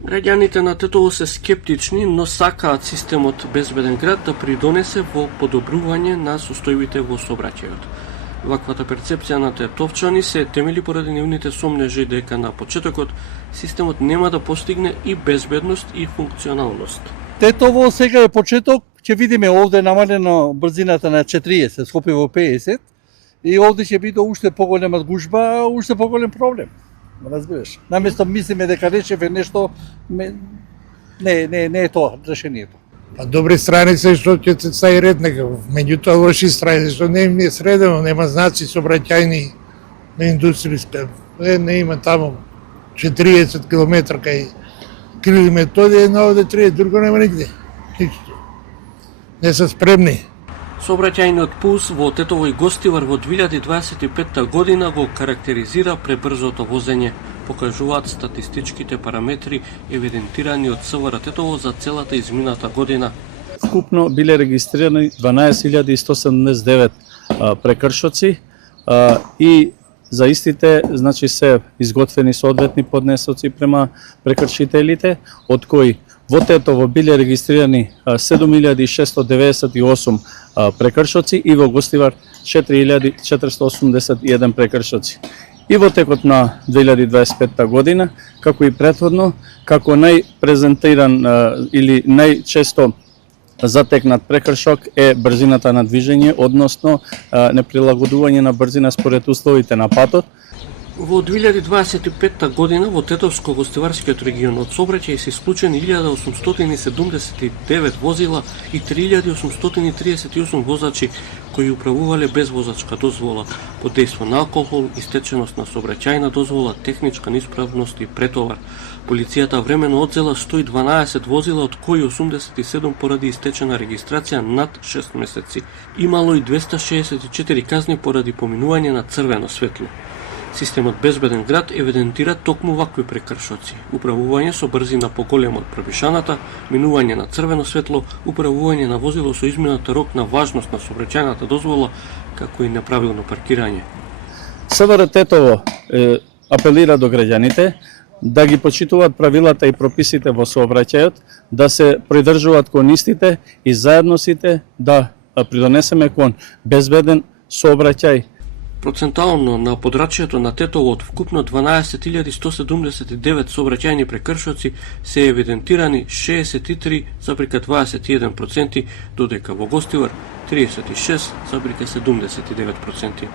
Граѓаните на Тетово се скептични, но сакаат системот Безбеден град да придонесе во подобрување на состојбите во сообраќајот. Ваквата перцепција на тетовчани се темели поради нивните сомнежи дека на почетокот системот нема да постигне и безбедност и функционалност. Тетово сега е почеток, ќе видиме овде намалено брзината на 40, Скопје во 50, и овде ќе биде уште поголема гужба, уште поголем проблем. Разбираш? Наместо мислиме дека речеве нешто, не е тоа решението. Па добри страни се што ќе се стаи ред некако, меѓутоа лоши страни што не е средено, нема знаци сообраќајни на индустријска. Не има таму 40 км кај криви методи, една овде 30, друго нема нигде. Ништо. Не се спремни. Сообраќајниот пулс во Тетово и Гостивар во 2025 година го карактеризира пребрзото возење, покажуваат статистичките параметри евидентирани од СВР Тетово за целата измината година. Вкупно биле регистрирани 12.179 прекршоци и за истите значи се изготвени соодветни поднесоци према прекршителите, од кои во Тетово биле регистрирани 7.698 прекршоци и во Гостивар 4.481 прекршоци. И во текот на 2025 година, како и претходно, како најпрезентиран или најчесто затекнат прекршок е брзината на движење, односно неприлагодување на брзина според условите на патот. Во 2025 година во Тетовско-Гостиварскиот регион од сообраќај се исклучени 1879 возила и 3838 возачи кои управувале без возачка дозвола, под дејство на алкохол, истеченост на сообраќајна дозвола, техничка неисправност и претовар. Полицијата времено одзела 112 возила, од кои 87 поради истечена регистрација над 6 месеци. Имало и 264 казни поради поминување на црвено светло. Системот Безбеден град евидентира токму вакви прекршоци: управување со брзина поголема од препишаната, минување на црвено светло, управување на возило со изминат рок на важност на сообраќајната дозвола, како и неправилно паркирање. СВР Тетово апелира до граѓаните да ги почитуваат правилата и прописите во сообраќајот, да се придржуваат кон истите и заедно сите да придонесеме кон безбеден сообраќај. Процентално на подрачјето на Тетово од вкупно 12.179 сообраќајни прекршоци се евидентирани 63,21%, додека во Гостивар 36,79%.